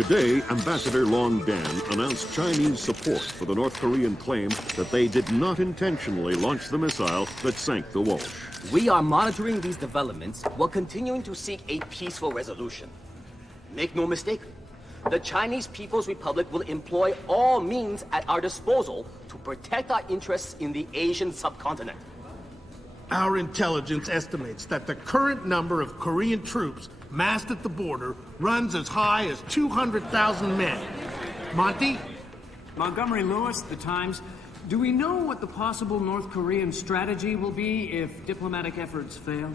Today, Ambassador Long Dan announced Chinese support for the North Korean claim that they did not intentionally launch the missile that sank the Walsh. We are monitoring these developments while continuing to seek a peaceful resolution. Make no mistake, the Chinese People's Republic will employ all means at our disposal to protect our interests in the Asian subcontinent. Our intelligence estimates that the current number of Korean troops massed at the border runs as high as 200,000 men. Monty? Montgomery Lewis, The Times. Do we know what the possible North Korean strategy will be if diplomatic efforts fail?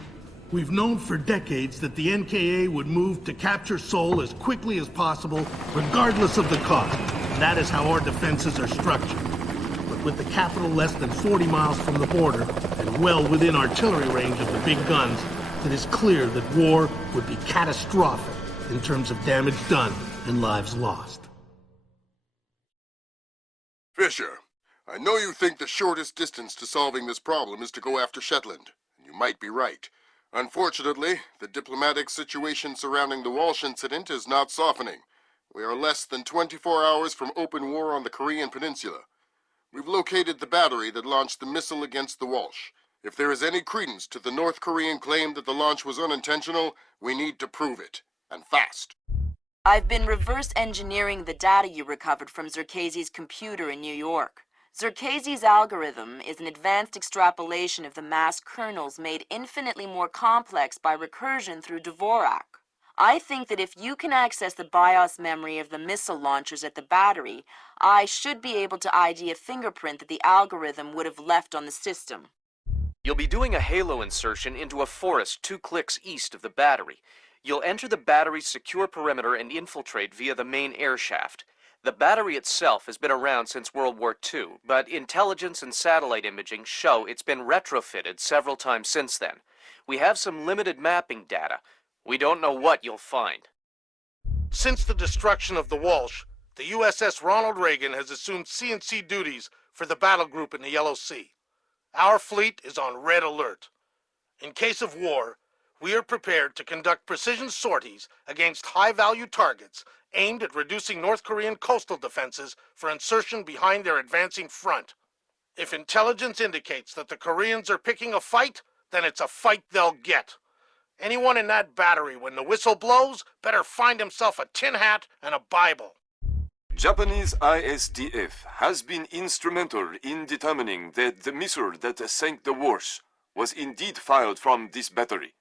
We've known for decades that the NKA would move to capture Seoul as quickly as possible, regardless of the cost. That is how our defenses are structured. But with the capital less than 40 miles from the border, and well within artillery range of the big guns, it is clear that war would be catastrophic in terms of damage done and lives lost. Fisher, I know you think the shortest distance to solving this problem is to go after Shetland, and you might be right. Unfortunately, the diplomatic situation surrounding the Walsh incident is not softening. We are less than 24 hours from open war on the Korean Peninsula. We've located the battery that launched the missile against the Walsh. If there is any credence to the North Korean claim that the launch was unintentional, we need to prove it, and fast. I've been reverse engineering the data you recovered from Zherkezhi's computer in New York. Zherkezhi's algorithm is an advanced extrapolation of the mass kernels made infinitely more complex by recursion through Dvorak. I think that if you can access the BIOS memory of the missile launchers at the battery, I should be able to ID a fingerprint that the algorithm would have left on the system. You'll be doing a halo insertion into a forest 2 clicks east of the battery. You'll enter the battery's secure perimeter and infiltrate via the main air shaft. The battery itself has been around since World War II, but intelligence and satellite imaging show it's been retrofitted several times since then. We have some limited mapping data. We don't know what you'll find. Since the destruction of the Walsh, the USS Ronald Reagan has assumed C&C duties for the battle group in the Yellow Sea. Our fleet is on red alert. In case of war, we are prepared to conduct precision sorties against high-value targets aimed at reducing North Korean coastal defenses for insertion behind their advancing front. If intelligence indicates that the Koreans are picking a fight, then it's a fight they'll get. Anyone in that battery, when the whistle blows, better find himself a tin hat and a Bible. Japanese ISDF has been instrumental in determining that the missile that sank the Walsh was indeed fired from this battery.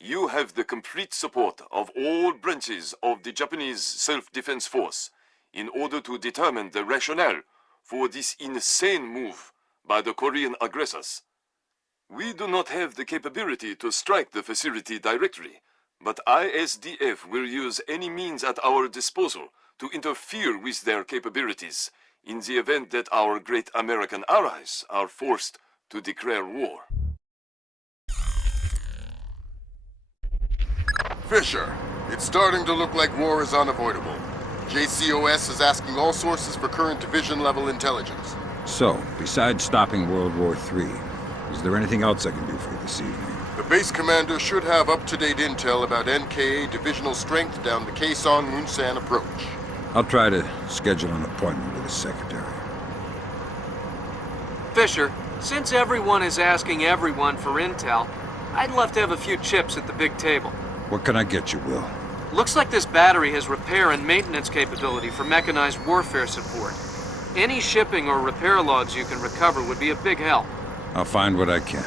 You have the complete support of all branches of the Japanese self-defense force in order to determine the rationale for this insane move by the Korean aggressors. We do not have the capability to strike the facility directly, but ISDF will use any means at our disposal to interfere with their capabilities in the event that our great American allies are forced to declare war. Fisher, it's starting to look like war is unavoidable. JCOS is asking all sources for current division-level intelligence. So, besides stopping World War III, is there anything else I can do for you this evening? The base commander should have up-to-date intel about NKA divisional strength down the Kaesong-Munsan approach. I'll try to schedule an appointment with the secretary. Fisher, since everyone is asking everyone for intel, I'd love to have a few chips at the big table. What can I get you, Will? Looks like this battery has repair and maintenance capability for mechanized warfare support. Any shipping or repair logs you can recover would be a big help. I'll find what I can.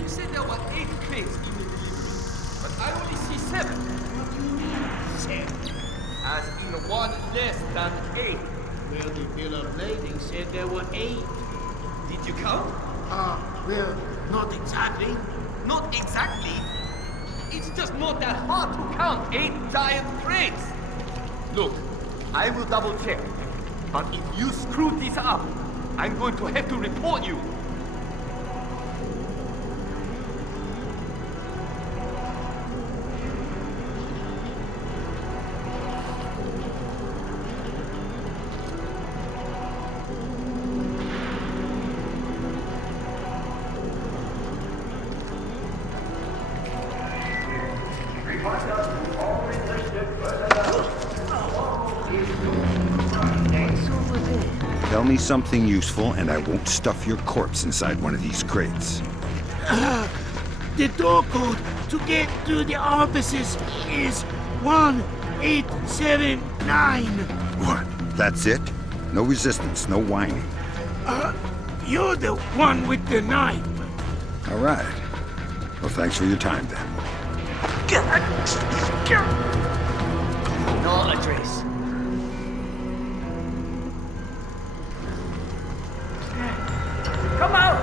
You said there were 8 crates in the delivery, but I only see 7. What do you mean, 7? As in one less than 8. Well, the bill of lading said there were 8. Did you count? Well, not exactly. Not exactly. It's just not that hard to count 8 giant crates. Look, I will double check. But if you screw this up, I'm going to have to report you. Tell me something useful, and I won't stuff your corpse inside one of these crates. The door code to get through the offices is 1879. What? That's it? No resistance, no whining. You're the one with the knife. All right. Well, thanks for your time, then. No address. Come out!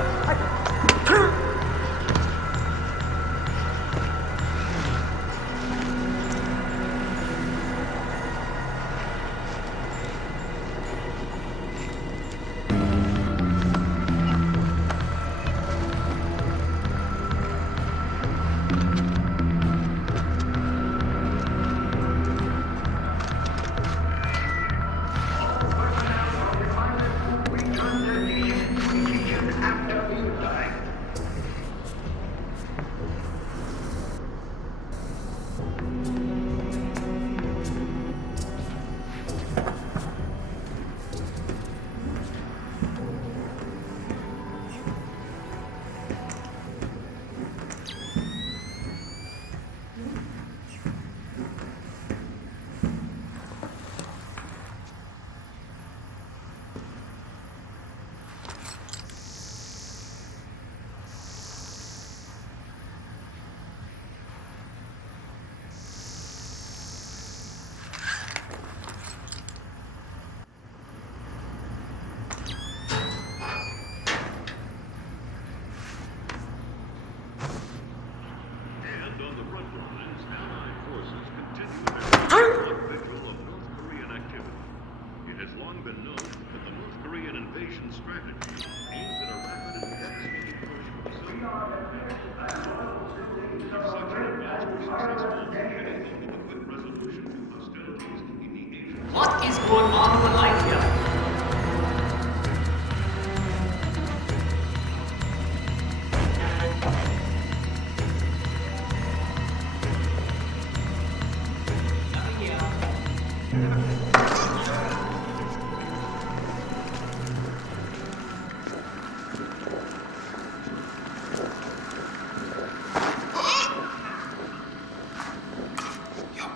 What is going on with life here?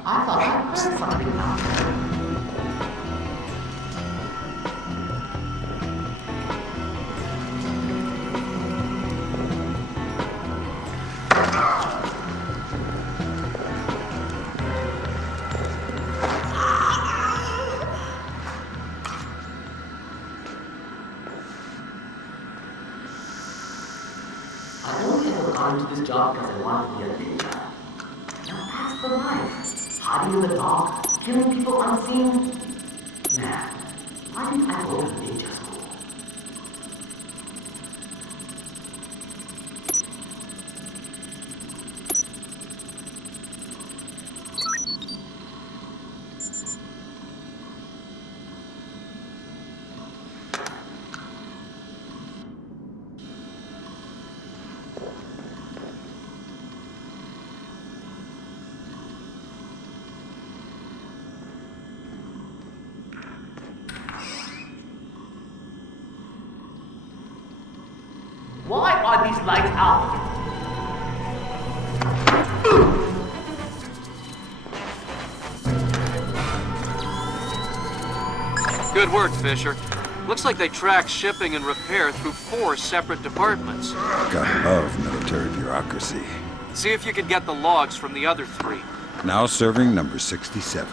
I thought I heard something now. I only ever got into this job because I wanted to be a ninja. Now that's the life. Hiding in the dark, killing people unseen. Nah, why didn't I go to ninja school? Why are these lights out? Good work, Fisher. Looks like they tracked shipping and repair through 4 separate departments. Gotta love military bureaucracy. See if you can get the logs from the other 3. Now serving number 67.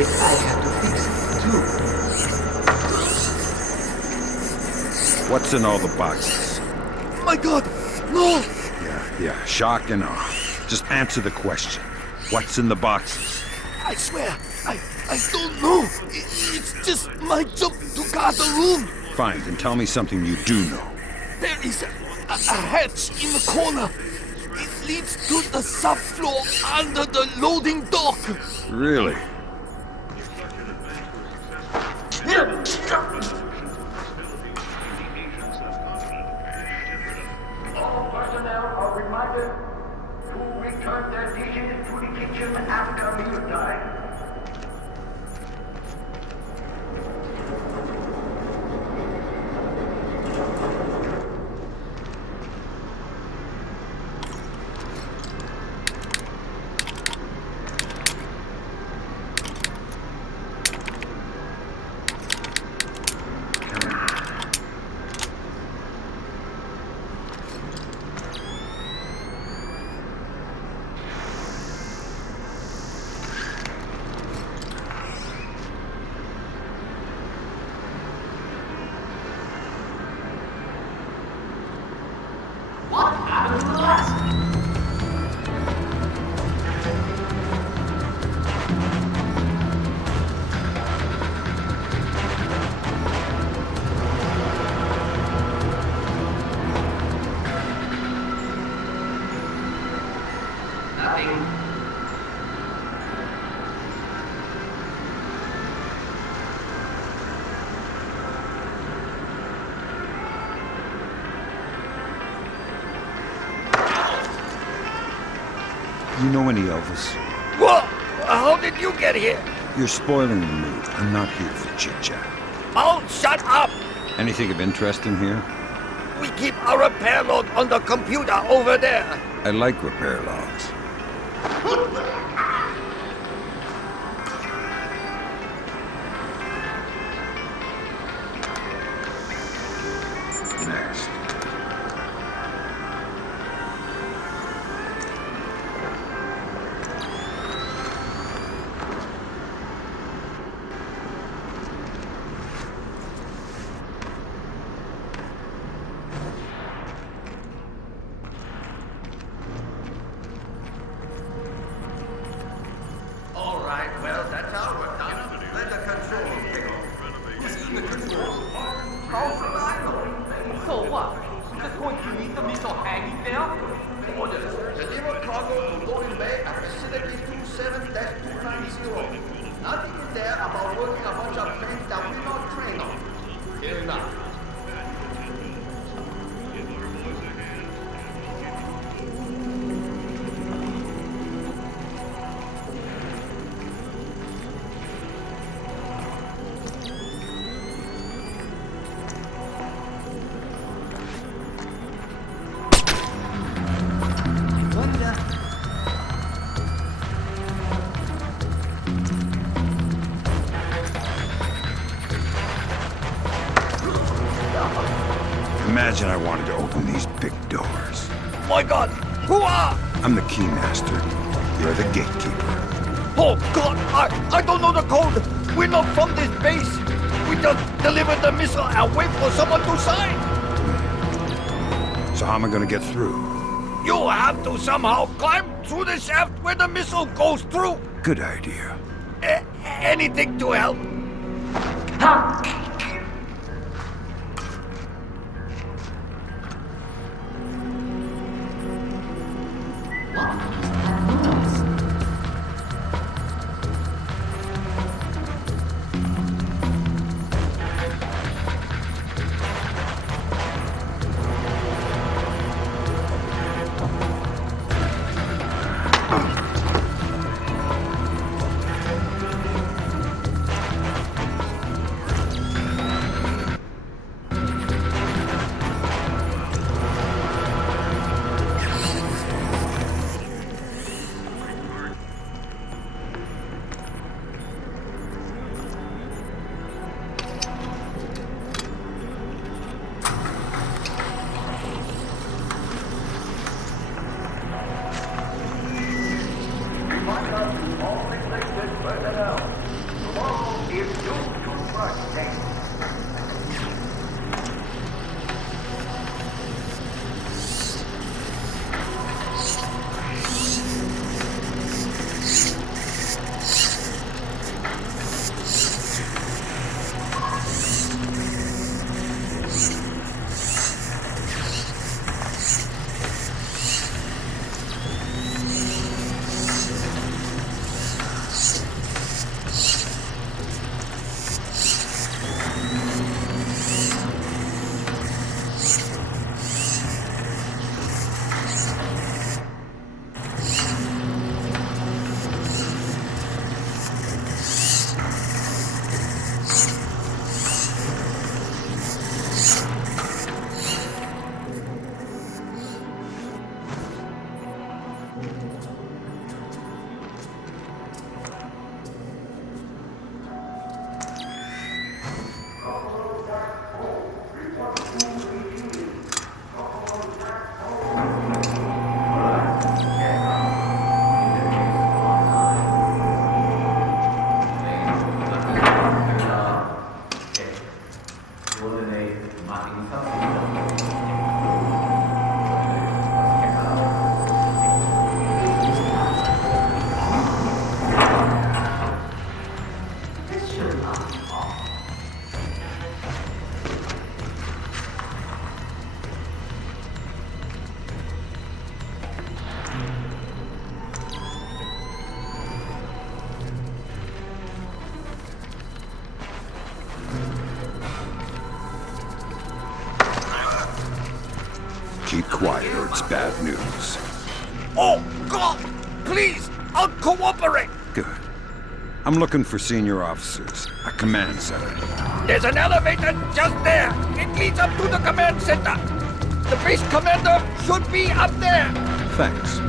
But I have to fix it, too. What's in all the boxes? My God, no! Yeah, shock and awe. Just answer the question. What's in the boxes? I swear, I don't know. It's just my job to guard the room. Fine, then tell me something you do know. There is a hatch in the corner. It leads to the subfloor under the loading dock. Really? All personnel are reminded to return their dishes to the kitchen after mealtime. What happened to the last? Nothing. You know any Elvis? What? How did you get here? You're spoiling the mood. I'm not here for chit-chat. Oh, shut up! Anything of interest in here? We keep our repair log on the computer over there. I like repair logs. Next. All right, well, that's our work done. Let the control pick up. Who's in the control? How should I know? So what? Just going to leave the missile hanging there? Orders. Deliver cargo to loading bay at facility 27-290. Nothing in there about working a bunch of planes that we're not trained on. Fair enough. Imagine I wanted to open these big doors. My God, who are? I'm the key master. You're the gatekeeper. Oh God, I don't know the code. We're not from this base. We just delivered the missile and wait for someone to sign. So how am I gonna get through? You have to somehow climb through the shaft where the missile goes through. Good idea. Anything to help. Keep quiet or it's bad news. Oh, God! Please! I'll cooperate! Good. I'm looking for senior officers. A command center. There's an elevator just there. It leads up to the command center. The base commander should be up there. Thanks.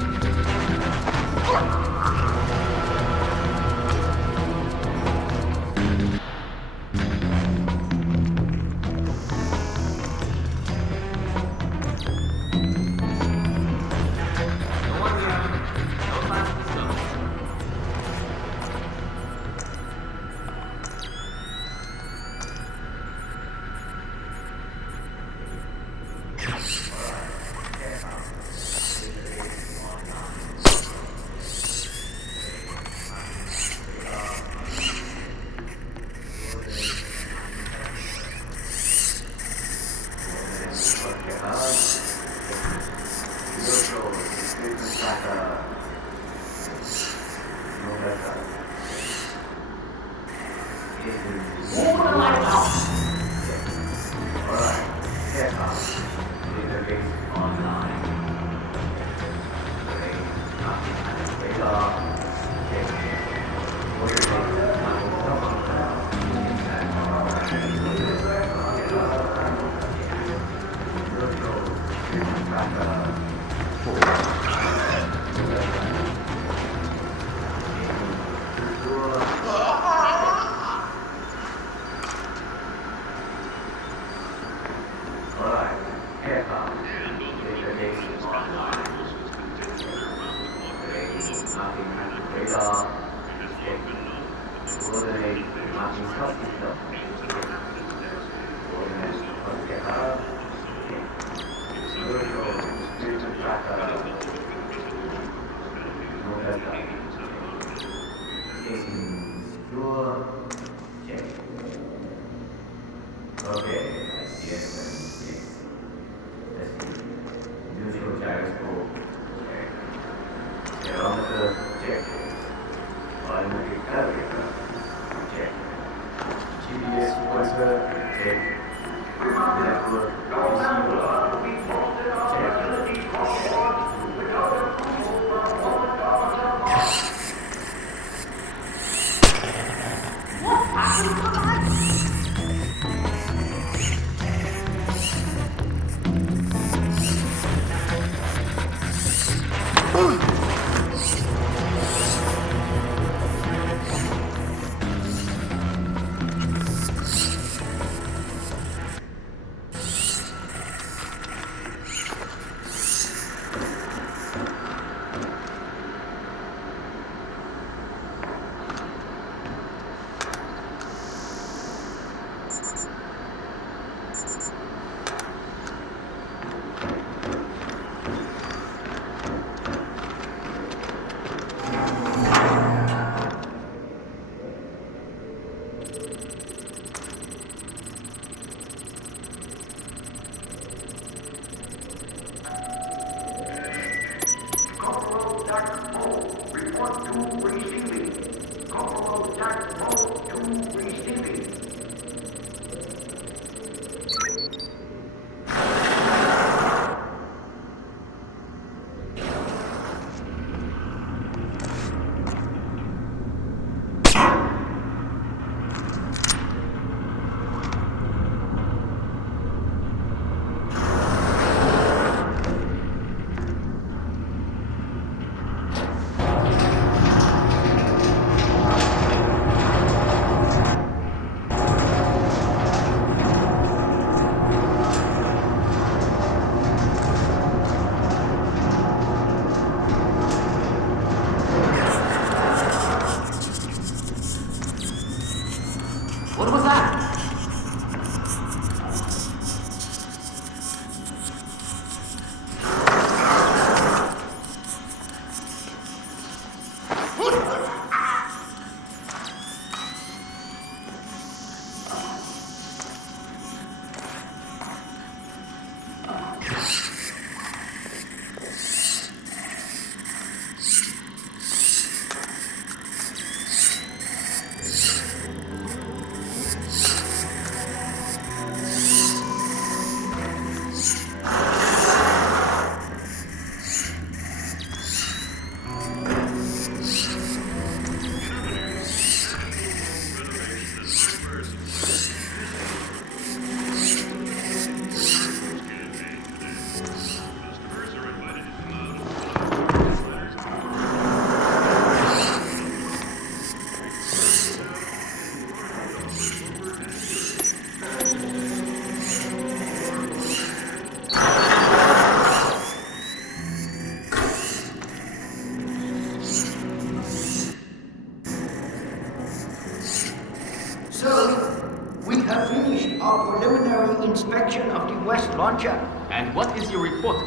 report.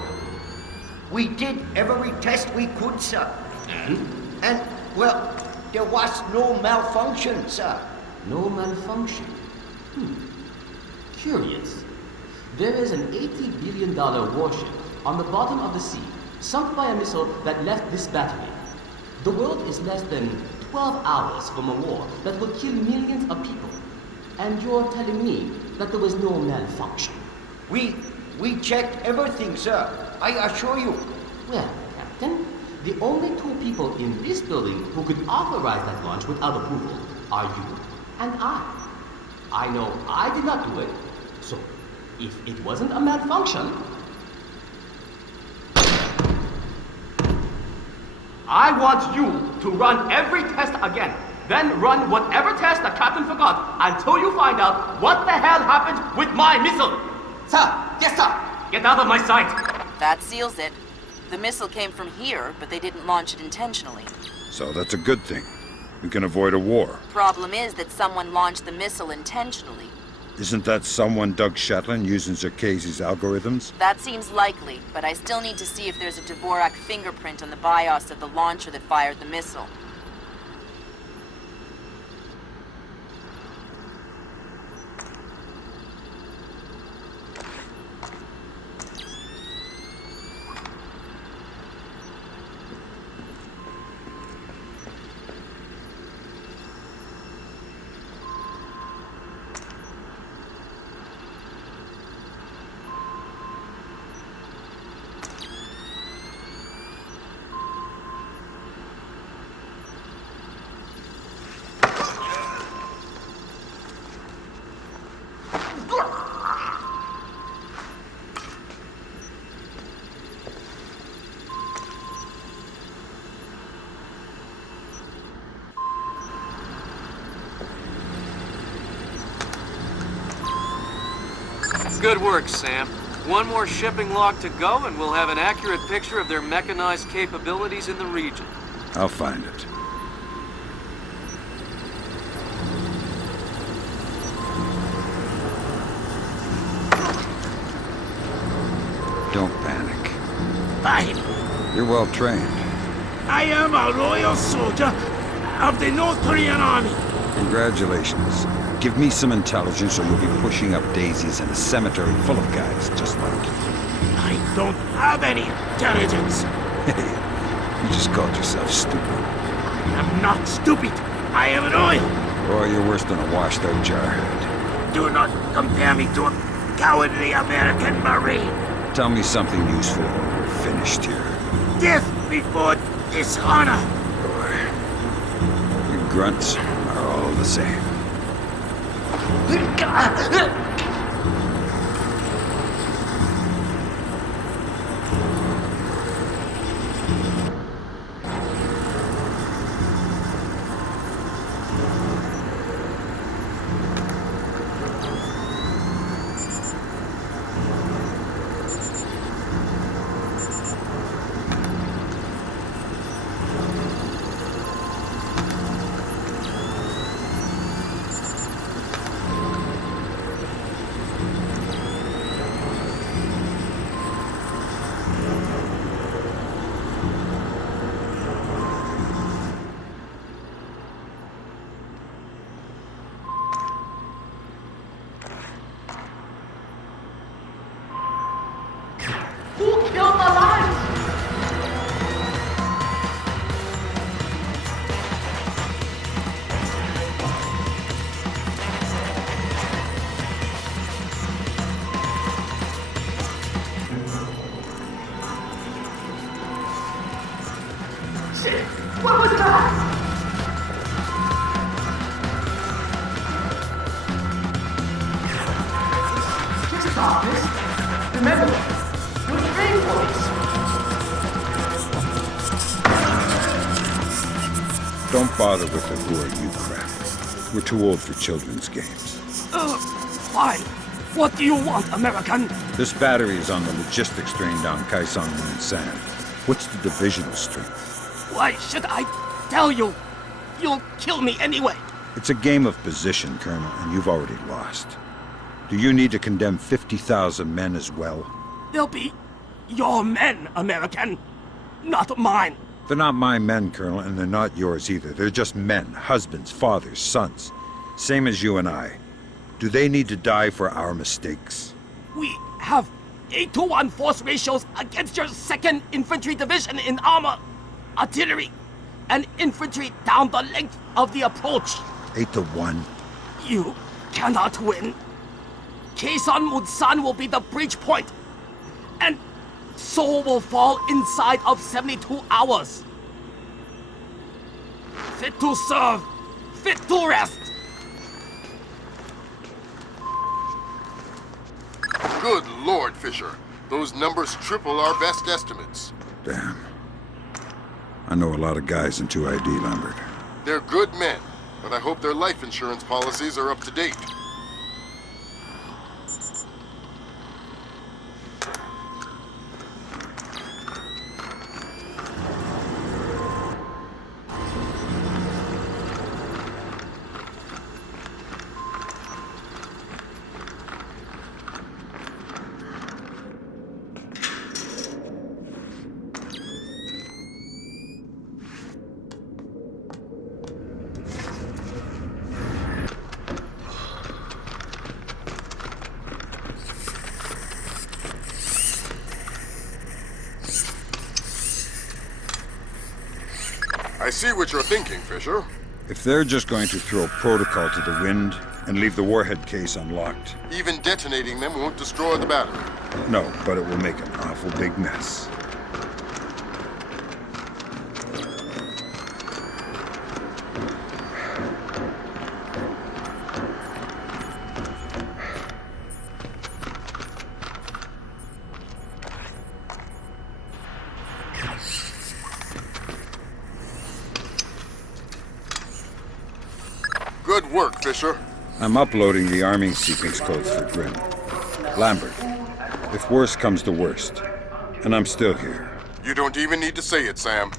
We did every test we could, sir. And, well, there was no malfunction, sir. No malfunction? Curious. There is an $80 billion warship on the bottom of the sea, sunk by a missile that left this battery. The world is less than 12 hours from a war that will kill millions of people. And you're telling me that there was no malfunction? We checked everything, sir. I assure you. Well, Captain, the only two people in this building who could authorize that launch without approval are you and I. I know I did not do it, so if it wasn't a malfunction, I want you to run every test again. Then run whatever test the captain forgot until you find out what the hell happened with my missile. Sir! Yes, sir! Get out of my sight! That seals it. The missile came from here, but they didn't launch it intentionally. So that's a good thing. We can avoid a war. Problem is that someone launched the missile intentionally. Isn't that someone Doug Shetland using Zherkezhi's algorithms? That seems likely, but I still need to see if there's a Dvorak fingerprint on the BIOS of the launcher that fired the missile. Good work, Sam. One more shipping log to go, and we'll have an accurate picture of their mechanized capabilities in the region. I'll find it. Don't panic. You're well trained. I am a loyal soldier of the North Korean army. Congratulations. Give me some intelligence or you'll be pushing up daisies in a cemetery full of guys just like you. I don't have any intelligence. Hey, you just called yourself stupid. I am not stupid. I am an oil. Boy, you're worse than a washed-out jarhead. Do not compare me to a cowardly American Marine. Tell me something useful or we're finished here. Death before dishonor. Boy, you grunts are all the same. What was that? Just stop this. Remember, you're trained for this. Don't bother with the who are you crap. We're too old for children's games. Fine. What do you want, American? This battery is on the logistics train down Kaesong Moon Sand. What's the divisional strength? Why should I tell you? You'll kill me anyway. It's a game of position, Colonel, and you've already lost. Do you need to condemn 50,000 men as well? There'll be Your men, American, not mine. They're not my men, Colonel, and they're not yours either. They're just men, husbands, fathers, sons. Same as you and I. Do they need to die for our mistakes? We have 8-to-1 force ratios against your 2nd Infantry Division in armor, artillery, and infantry down the length of the approach. 8-to-1? You cannot win. Kaisan Mudsan will be the breach point, and Seoul will fall inside of 72 hours. Fit to serve, fit to rest. Good Lord, Fisher. Those numbers triple our best estimates. Damn. I know a lot of guys in 2ID, Lambert. They're good men, but I hope their life insurance policies are up to date. I see what you're thinking, Fisher. If they're just going to throw protocol to the wind and leave the warhead case unlocked... Even detonating them won't destroy the battery. No, but it will make an awful big mess. Good work, Fisher. I'm uploading the arming sequence codes for Grim. Lambert, if worst comes to worst, and I'm still here. You don't even need to say it, Sam.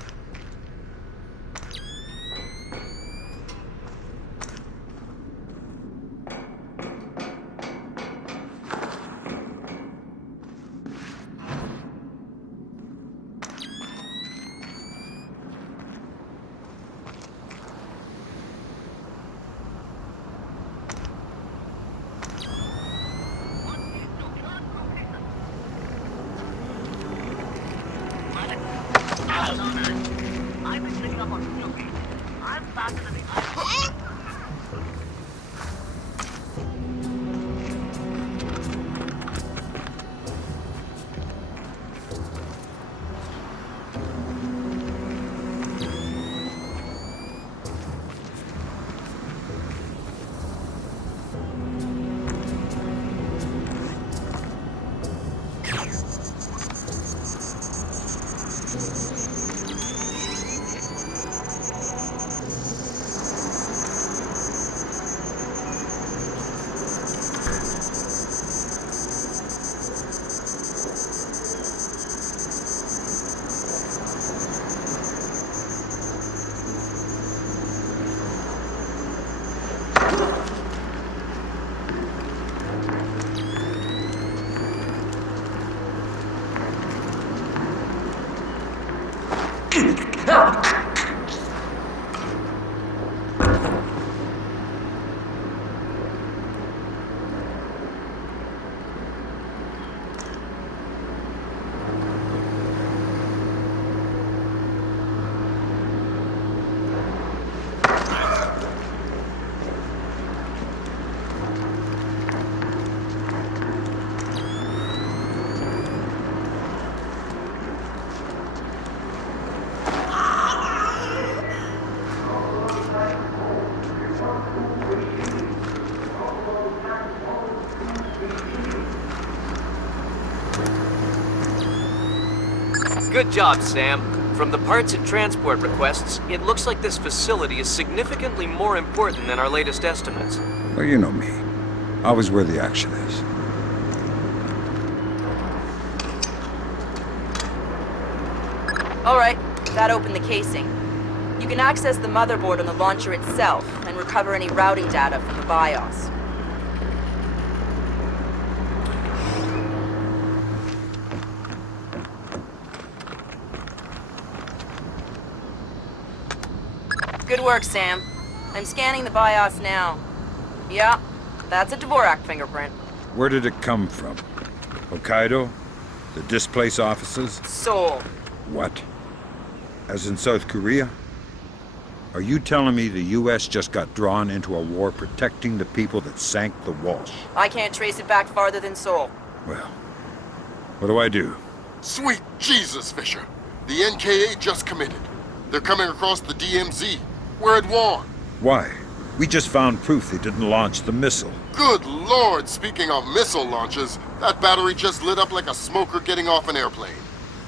Good job, Sam. From the parts and transport requests, it looks like this facility is significantly more important than our latest estimates. Well, you know me. Always where the action is. All right, that opened the casing. You can access the motherboard on the launcher itself and recover any routing data from the BIOS. Good work, Sam. I'm scanning the BIOS now. Yeah, that's a Dvorak fingerprint. Where did it come from? Hokkaido? The displace offices? Seoul. What? As in South Korea? Are you telling me the U.S. just got drawn into a war protecting the people that sank the Walsh? I can't trace it back farther than Seoul. Well, what do I do? Sweet Jesus, Fisher. The NKA just committed. They're coming across the DMZ. We're at war. Why? We just found proof they didn't launch the missile. Good Lord, speaking of missile launches, that battery just lit up like a smoker getting off an airplane.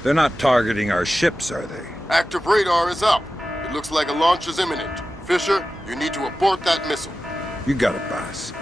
They're not targeting our ships, are they? Active radar is up. It looks like a launch is imminent. Fisher, you need to abort that missile. You got it, boss.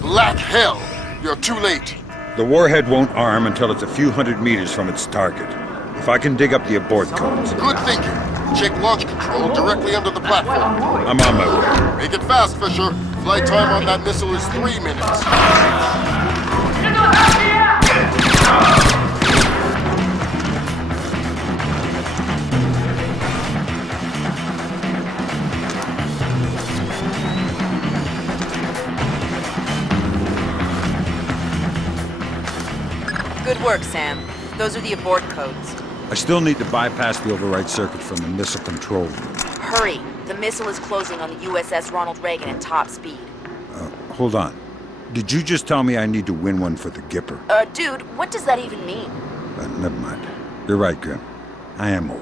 Black hell! You're too late. The warhead won't arm until it's a few hundred meters from its target. If I can dig up the abort codes. Good thinking. Check launch control directly under the platform. I'm on my way. Make it fast, Fisher. Flight time on that missile is 3 minutes. Good work, Sam. Those are the abort codes. I still need to bypass the override circuit from the missile control room. Hurry! The missile is closing on the USS Ronald Reagan at top speed. Hold on. Did you just tell me I need to win one for the Gipper? Dude, what does that even mean? Never mind. You're right, Grim. I am old.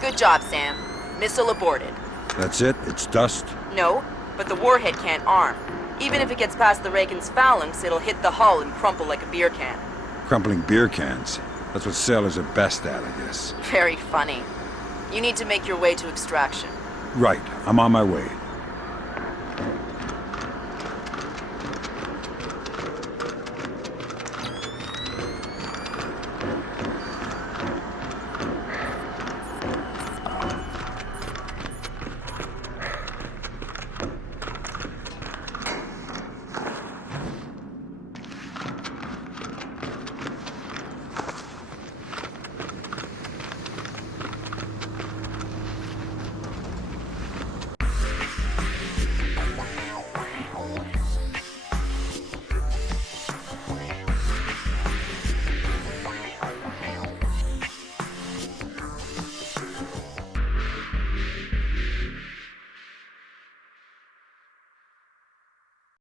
Good job, Sam. Missile aborted. That's it? It's dust? No, but the warhead can't arm. Even if it gets past the Reagan's phalanx, it'll hit the hull and crumple like a beer can. Crumpling beer cans. That's what sailors are best at, I guess. Very funny. You need to make your way to extraction. Right. I'm on my way.